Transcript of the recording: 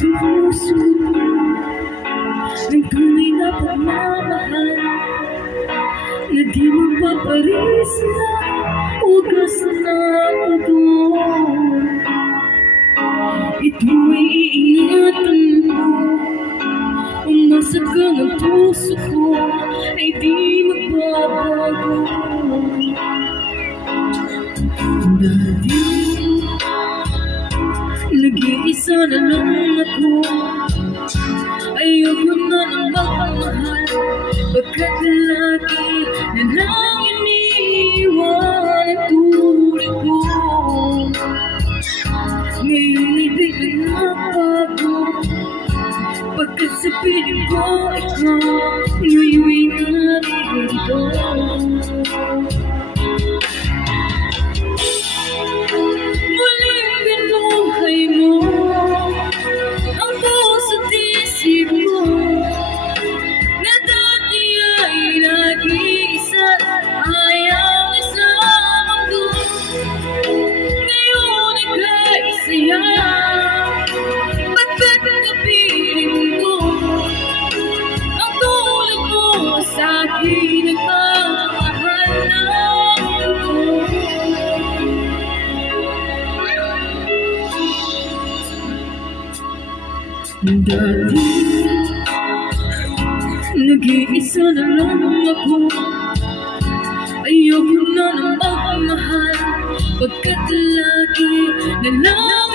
sa puso ng tunay na pagmamahal na di magpaparis na ugas na puto. Ito ay iingatan mo, umasag ka ng puso ko ay di magbabago. Dati nag-iisa na lang ako, ayoko na ng magmahal, pagkat lagi na lang iniiwan ang tulad ko. Ngayon ay biglang nabago, pagkat sa piling ko ikaw ngayon ay naririto. Muling binuhay mo ang puso't isip mo na dati ay nag-iisa, ayaw na sa mundo. Ngayon ay kaisaya, pagkat napiling ko ang tulad mo sa akin nagmamahal ng puso. Dati nag-iisa na lang ako, ayoko na ng magmahal, pagkat lagi na lang